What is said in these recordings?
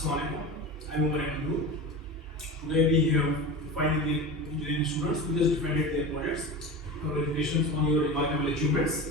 Assalamualaikum. I'm Umar Andu. Today we have finally engineering students who just defended their projects. Congratulations on your remarkable achievements.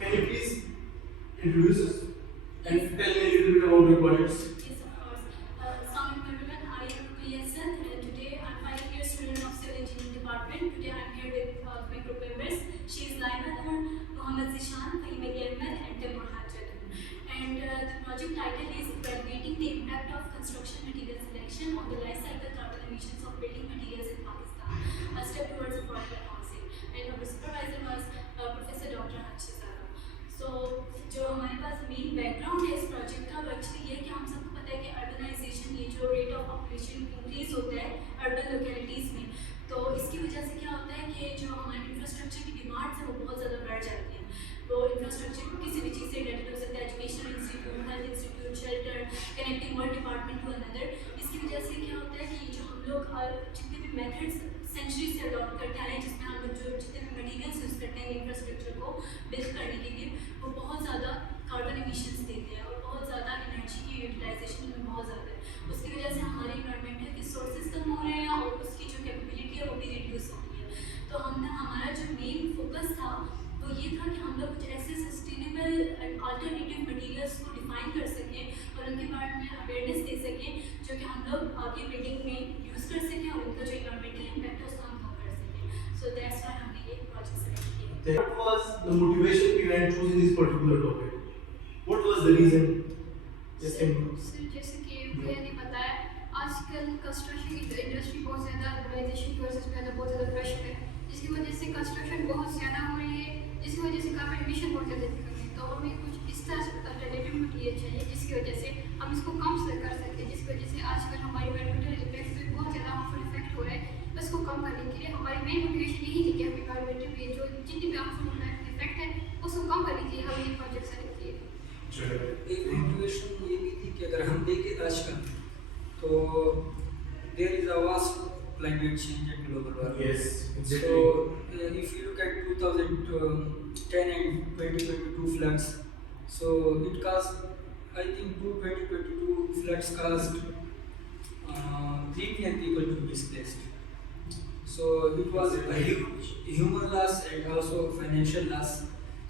Can you please introduce us and tell me a little bit about your projects? Yes, of course. Assalamualaikum everyone. I am Ruqayya and today I'm final year student of Civil Engineering Department. Today I'm here with my group members. She is Laima Noor, Mohammed Zishan, Fahim Ahmed and Timur Hajat. And the project title is Evaluating the Impact of Construction Material Selection on the Life Cycle Carbon Emissions of Building Materials in Pakistan, a step towards affordable housing. And our supervisor was Professor Dr. Hajizada. So, जो हमारे पास main background है इस project का वो actually ये है कि हम सबको पता है कि अर्बनाइजेशन ये जो रेट ऑफ पॉपुलेशन इंक्रीज होता है अर्बन लोकेलिटीज़ में, तो इसकी वजह से क्या होता है कि जो हमारे इंफ्रास्ट्रक्चर की डिमांड्स है वो बहुत ज़्यादा बढ़ जाती है. तो इंफ्रास्ट्रक्चर किसी भी चीज़ से रिलेटेड हो सकता है, educational institute, health institute, shelter, connecting one department to another. इसकी वजह से क्या होता है कि जो हम लोग जितने भी मेथड्स सेंचुरी से अडॉप्ट करते आए हैं, जिसमें हम लोग जो जितने भी मटीरियल्स यूज़ करते हैं इंफ्रास्ट्रक्चर को बिल्ड करने के लिए, वो बहुत ज़्यादा कार्बन एमिशंस देते हैं और बहुत ज़्यादा एनर्जी की यूटिलाइजेशन में बहुत ज़्यादा है. उसकी वजह से हमारे इन्वायरमेंटल रिसोर्सेज कम हो रहे हैं और उसकी जो कैपेबिलिटी है वो भी रिड्यूस हो रही है. तो हमने हमारा जो मेन फोकस था वो ये था कि हम लोग कुछ ऐसे सस्टेनेबल अल्टरनेटिव मटीरियल्स को डिफाइन कर सकें और उनके बारे में अवेयरनेस दे सकें जो कि हम लोग आगे बिल्डिंग में यूज़ कर सकें और उनका जो इन्वायरमेंटल इम्पैक्ट है उसको हम कम कर सकें. सो दैट्स व्हाई हमने ये प्रोजेक्ट सेलेक्ट किया. What was the motivation behind choosing this particular topic? What was the reason? Yes, can you? Sir जैसे कि भैया ने बताया, आजकल कंस्ट्रक्शन की इंडस्ट्री बहुत ज़्यादा अर्बनाइजेशन की वजह से बहुत ज़्यादा प्रेशर है, जिसकी वजह से कंस्ट्रक्शन बहुत ज़्यादा हो रही है, जिसकी वजह से कार्बन एमिशन बहुत ज़्यादा दिख रही है. तो हमें कुछ इस तरह से अल्टरनेटिव मटीरियल चाहिए जिसकी वजह से हम इसको कम से कर सकें, जिसकी वजह से आजकल हमारे इन्वायरमेंटल इफेक्ट पे बहुत ज़्यादा हार्मफुल इफेक्ट हो रहा है. इसको कम करने के लिए हमारी मेन मोटिवेशन यही थी कि हम इन्वायरमेंटल पे जो जितनी भी हार्मफुल इफेक्ट है उसको कम करने के लिए हम ये प्रोजेक्ट सेलेक्ट किए. एक मोटिवेशन ये भी थी कि अगर हम देखें आजकल तो there is a vast climate change and global warming. Yes, exactly. So if you look at 2010 and 2022 floods, so it caused, I think 2022 floods caused 3 million people to be displaced. So it was a huge human loss and also financial loss.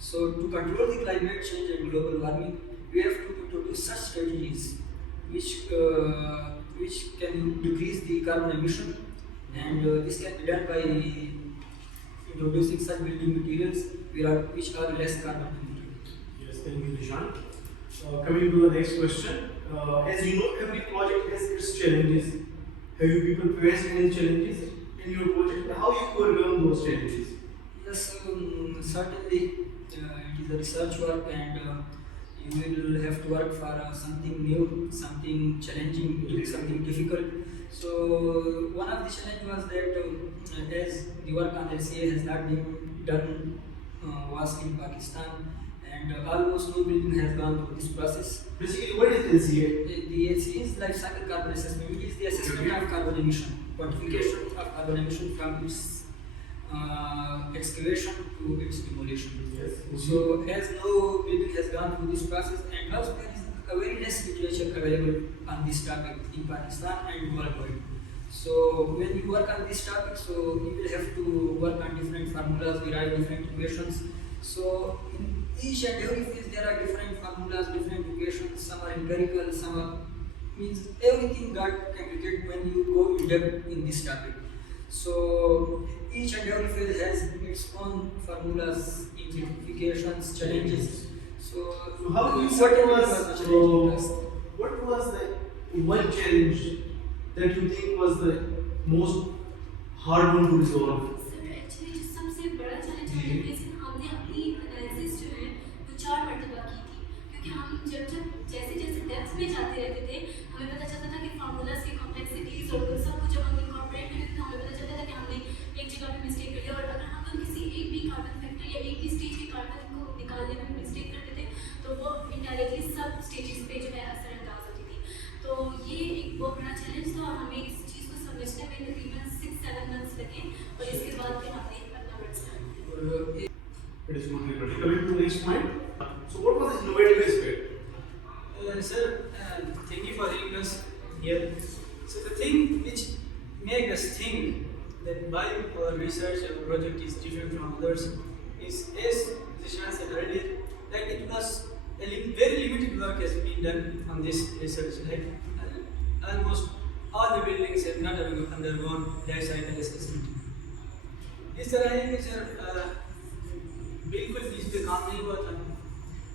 So to control the climate change and global warming, we have to introduce such strategies which can decrease the carbon emission, and this can be done by introducing such building materials which are less carbon emitting. Yes, thank you, Nishan. Coming to the next question. As you know, every project has its challenges. Have you people faced any challenges in your project? How you overcome those challenges? Yes, certainly it is a research work, and you will have to work for something new, something challenging, something difficult. So one of the challenges was that as the work on LCA has not been done vast in Pakistan, and almost no building has gone through this process. Basically, what is LCA? The LCA is life cycle carbon assessment, which is the assessment of carbon emission, quantification of carbon emission from its excavation to its demolition. Yes. So as no building has gone through this process, and also there is a very less literature available on this topic in Pakistan and worldwide. So when you work on this topic, so you will have to work on different formulas, derive different equations. So in each and every phase there are different formulas, different equations. Some are empirical, some are means everything got complicated when you go in depth in this topic. So each and every phase has its own formulas, simplifications, challenges. So how you what what was the challenging task? what was the one challenge that you think was the most hard one to resolve? Sir actually जो सबसे बड़ा challenge हमने हमने अपनी analysis जो है वो 4 मरतबा की थी, क्योंकि हम जब जैसे जैसे डेप्थ में जाते रहते थे हमें पता चलता था कि फार्मूलाज की कॉम्प्लेक्सिटीज और सब कुछ जब हम इनकॉर्पोरेट करते थे तो हमें पता चलता था कि हमने एक जगह पे मिस्टेक कर लिया, और अगर हम लोग किसी एक भी कार्बन फैक्टर या एक भी स्टेज के कार्बन को निकालने में मिस्टेक करते थे तो वो इनडायरेक्टली सब स्टेजेस पे जो है असरअंदाज होती थी. तो ये एक बहुत बड़ा चैलेंज था और हमें इस चीज़ को समझने में तकरीबन 6-7 मंथ्स लगे और इसके बाद फिर हमने अपना वर्क स्टार्ट किया. It is good. Coming to the next point. So what was the innovative aspect? Sir, thank you for giving students here. So the thing which make us think that why our research and project is different from others is, as Zishan said earlier, that it was very limited work has been done on this research. Like almost all the buildings have not undergone life cycle assessment. इस तरह है कि sir बिल्कुल भी इस पे काम नहीं हुआ था,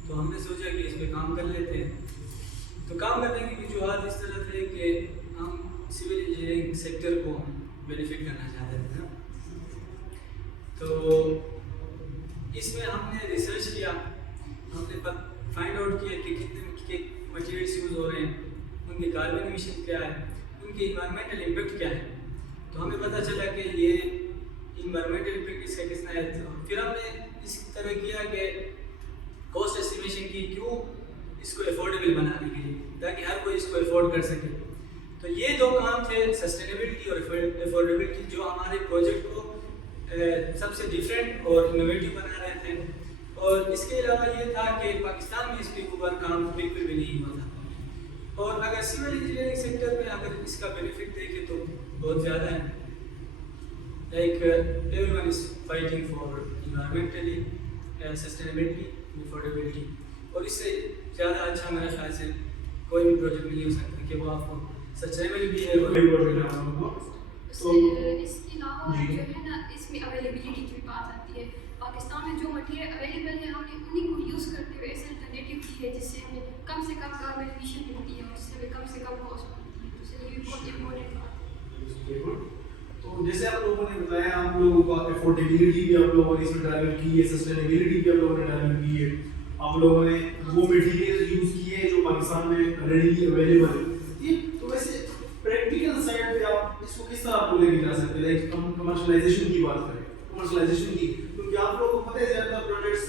तो हमने सोचा कि इस पे काम कर लेते हैं. तो काम करने की वजूहत इस तरह थे कि हम सिविल इंजीनियरिंग सेक्टर को बेनिफिट करना चाहते थे ना. तो इसमें हमने रिसर्च किया, हमने फाइंड आउट किया कि कितने मटेरियल्स यूज़ हो रहे हैं, उनके कार्बन एमिशन क्या है, उनके इन्वायरमेंटल इम्पेक्ट क्या है. तो हमें पता चला कि ये इन्वायरमेंटल इम्पेक्ट इसका कितना है. तो फिर हमने इस तरह किया कि कॉस्ट एस्टिमेशन की, क्यों इसको अफोर्डेबल बनाने के लिए, ताकि हर कोई इसको अफोर्ड कर सके. तो ये दो काम थे, सस्टेनेबिलिटी और अफोर्डेबिलिटी, जो हमारे प्रोजेक्ट को सबसे डिफरेंट और इनोवेटिव बना रहे थे. और इसके अलावा ये था कि पाकिस्तान में इसके ऊपर काम बिल्कुल भी नहीं हुआ था. और अगर सिविल इंजीनियरिंग सेक्टर में अगर इसका बेनिफिट देखें तो बहुत ज़्यादा है. Like everyone is fighting for environmentally sustainability, affordability, और इससे ज़्यादा अच्छा मेरे ख्याल से कोई भी प्रोजेक्ट नहीं हो सकता कि वो आपको सस्टेनेबल भी है. इसके अलावा जो है ना, इसमें अवेलेबिलिटी की बात आती है. पाकिस्तान में जो मटेरियल अवेलेबल है, हमने उन्हीं को यूज़ करते हुए ऐसे अल्टरनेटिव की है जिससे हमें कम से कम कार्बन एमिशन मिलती है और जिससे हमें कम से कम कॉस्ट मिलती है. तो इसलिए ये बहुत इम्पोर्टेंट बात है. तो जैसे आप लोगों ने बताया, आप लोगों का अफोर्डेबिलिटी भी आप लोगों ने इसमें टारगेट की है, सस्टेनेबिलिटी भी आप लोगों ने टारगेट की है. आप लोगों ने वो मटेरियल यूज़ किए हैं जो पाकिस्तान में रेडीली अवेलेबल है. ये तो वैसे प्रैक्टिकल साइड पे आप इसको किस तरह आप लोग लेके जा सकते हैं? लाइक हम कमर्शलाइजेशन की बात करें, कमर्शलाइजेशन की, क्योंकि आप लोगों को पता है ज़्यादा प्रोजेक्ट्स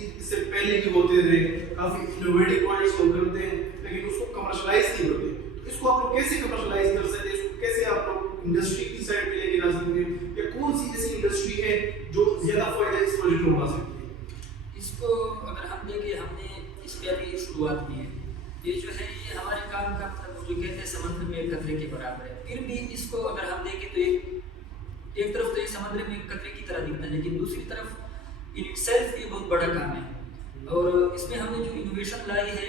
इससे पहले भी होते थे, काफ़ी इनोवेटिव प्रोजेक्ट्स लोग करते हैं, लेकिन उसको कमर्शलाइज नहीं करते. तो इसको आप लोग कैसे कमर्शलाइज कर सकते हैं? इसको कैसे आप लोग इंडस्ट्री की साइड पे लेके जा सकते हैं, या कौन सी ऐसी इंडस्ट्री है जो ज़्यादा फायदा इस प्रोजेक्ट को उठा सकती है? इसको अगर हम देखें, हमने इस पे अभी शुरुआत की है. ये जो है ये हमारे काम का मतलब जो कहते हैं समुद्र में एक कतरे के बराबर है. फिर भी इसको अगर हम देखें तो एक तरफ तो ये समुद्र में एक कतरे की तरह दिखता है, लेकिन दूसरी तरफ इन इटसेल्फ ये बहुत बड़ा काम है. और इसमें हमने जो इनोवेशन लाई है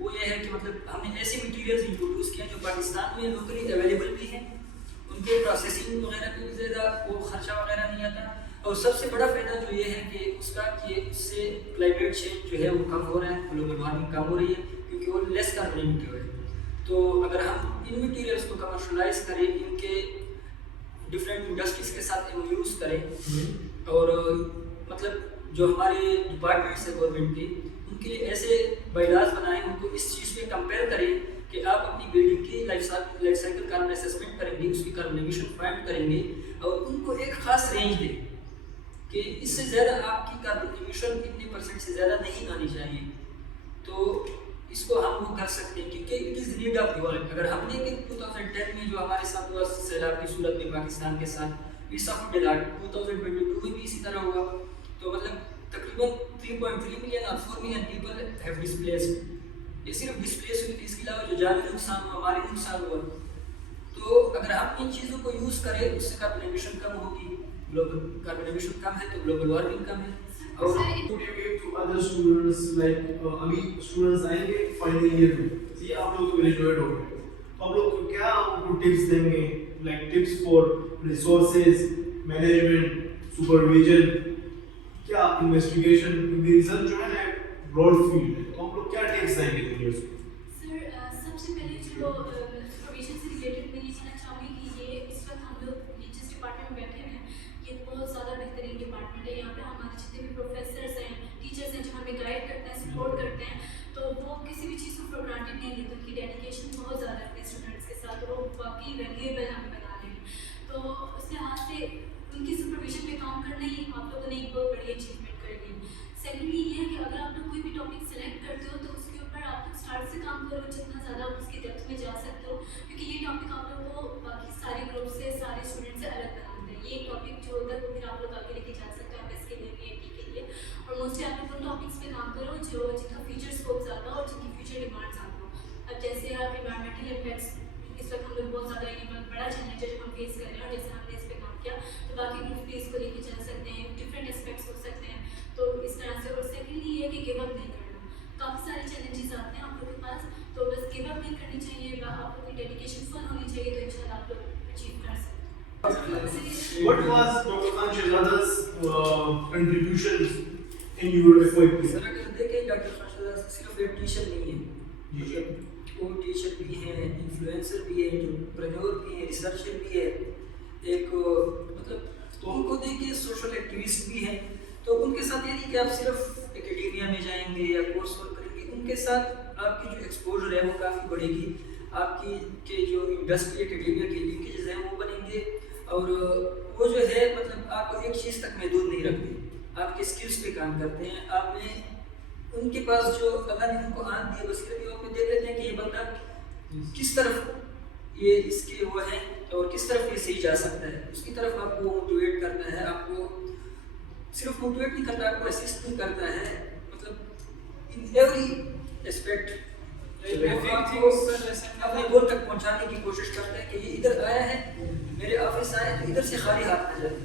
वो ये है कि मतलब हमने ऐसे मटेरियल्स इंट्रोड्यूस किए हैं जो पाकिस्तान में लोकली अवेलेबल भी हैं, उनके प्रोसेसिंग वगैरह पे भी ज़्यादा वो खर्चा वगैरह नहीं आता. और सबसे बड़ा फ़ायदा जो ये है कि उसका कि इससे क्लाइमेट चेंज जो है वो कम हो रहा है, ग्लोबल वार्मिंग कम हो रही है, क्योंकि वो लेस कार्बन इमिट हो रही है. तो अगर हम इन मटीरियल्स को कमर्शलाइज करें, इनके डिफरेंट इंडस्ट्रीज़ के साथ यूज़ करें, और मतलब जो हमारे डिपार्टमेंट्स है गवर्नमेंट के, उनके लिए ऐसे बायलाज बनाएं, उनको इस चीज़ पे कंपेयर करें कि आप अपनी बिल्डिंग की लाइफ साइकिल कार्बन असेसमेंट करेंगे, उसकी कार्बन एमिशन फाइंड करेंगे, और उनको एक ख़ास रेंज दें कि इससे ज़्यादा आपकी कार्बन एमिशन इतने % से ज़्यादा नहीं आनी चाहिए. तो इसको हम वो कर सकते हैं क्योंकि it is need of development. अगर हम देखें 2010 में जो हमारे साथ हुआ सैलाब की सूरत में पाकिस्तान के साथ, वी सफर्ड अ लॉट. 2022 में भी इसी तरह हुआ. तो मतलब तकरीबन 3.3 मिलियन और 4 मिलियन पीपल हैव डिस्प्लेस्ड. ये सिर्फ डिस्प्लेस हुई थी, इसके अलावा जो जानी नुकसान हुआ, माली नुकसान हुआ. तो अगर हम इन चीज़ों को यूज़ करें, उससे कार्बन एमिशन कम होगी. ग्लोबल कार्बन एमिशन कम है तो ग्लोबल वार्मिंग कम है. और to other students, like अभी स्टूडेंट्स आएंगे फाइनल ईयर में, ये आप लोग ग्रेजुएट हो गए, तो आप लोग क्या उनको टिप्स देंगे? Like tips for resources management, supervision, क्या इन्वेस्टिगेशन, क्योंकि रिसर्च जो है ना ब्रॉड फील्ड है, तो आप लोग क्या टिप्स देंगे टीचर्स को? सर सबसे पहले जो सुपरविजन से रिलेटेड मैं ये कहना चाहूँगी कि ये इस वक्त हम लोग जिस डिपार्टमेंट में बैठे हैं, ये बहुत ज़्यादा बेहतरीन डिपार्टमेंट है. यहाँ पे हमारे जितने भी प्रोफेसर्स हैं, टीचर्स हैं, जो हमें गाइड करते हैं, सपोर्ट करते हैं, तो वो किसी भी चीज़ को फॉर ग्रांटेड नहीं लेते. उनकी डेडिकेशन बहुत ज़्यादा है अपने स्टूडेंट्स के साथ, और वो बाकी वैल्यूएबल हमें बना रहे हैं. तो उस लिहाज से उनकी सुपरविजन पे काम करना ही आप लोगों ने एक बहुत बड़ी अचीवमेंट कर ली. सेकेंडली ये है कि अगर आप लोग कोई भी टॉपिक सेलेक्ट करते हो तो उसके ऊपर आप लोग स्टार्ट से काम करो, जितना ज़्यादा आप उसकी डेप्थ में जा सकते हो, क्योंकि ये टॉपिक आप लोग को बाकी सारे ग्रुप से, सारे स्टूडेंट से अलग बनाता है. ये टॉपिक जो उधर फिर आप लोग आगे लेके जा सकते हो आप इसके लिए, PhD के लिए. और मोस्टली आप लोग उन टॉपिक्स पे काम करो जो जिनका फ्यूचर स्कोप ज़्यादा हो और जिनकी फ्यूचर डिमांड्स ज़्यादा हो. अब जैसे आप इन्वायरमेंटल پہ بہت زیادہ بڑا چیلنج ہے جو ہم فیس کر رہے ہیں, اور جیسے ہم نے اس پہ کام کیا تو باقی گروپ بھی اس کو لے کے چل سکتے ہیں, ڈفرینٹ اسپیکٹس ہو سکتے ہیں, تو اس طرح سے. اور سیکنڈلی یہ کہ گیو اپ نہیں کرنا, کافی سارے چیلنجز آتے ہیں آپ لوگوں کے پاس, تو بس گیو اپ نہیں کرنی چاہیے, آپ لوگوں کی ڈیڈیکیشن فل ہونی چاہیے, تو انشاءاللہ آپ لوگ اچیو کر سکتے ہیں. What was Dr. Khan Shehzada's contributions in your FYP? سر اگر دیکھیں ڈاکٹر خان شہزاد صرف ایک ٹیچر نہیں ہے, مطلب وہ ٹیچر بھی ہیں, انفلوئنسر بھی ہے, انٹرپرینور بھی ہے, ریسرچر بھی ہے, ایک مطلب ان کو دیکھیں سوشل ایکٹیوسٹ بھی ہیں. تو ان کے ساتھ یہ نہیں کہ آپ صرف اکیڈیمیا میں جائیں گے یا کورس ورک کریں گے, ان کے ساتھ آپ کی جو ایکسپوجر ہے وہ کافی بڑھے گی, آپ کی کہ جو انڈسٹری اکیڈیمیا کے لنکیجز ہیں وہ بنیں گے, اور وہ جو ہے مطلب آپ کو ایک چیز تک محدود نہیں رکھتے, آپ کے اسکلس پہ کام کرتے ہیں. آپ نے ان کے پاس جو اللہ نے ان کو آن دی ہے بصیرت, وہ اپنے دیکھ لیتے ہیں کہ یہ بندہ کس طرف یہ اس کے وہ ہے اور کس طرف یہ صحیح جا سکتا ہے, اس کی طرف آپ کو موٹیویٹ کرتا ہے. آپ کو صرف موٹیویٹ نہیں کرتا, آپ کو اسسٹ بھی کرتا ہے, مطلب ان ایوری اسپیکٹ اپنے گول تک پہنچانے کی کوشش کرتا ہے کہ یہ ادھر آیا ہے, میرے آفس آئے تو ادھر سے خالی ہاتھ نہ جائے.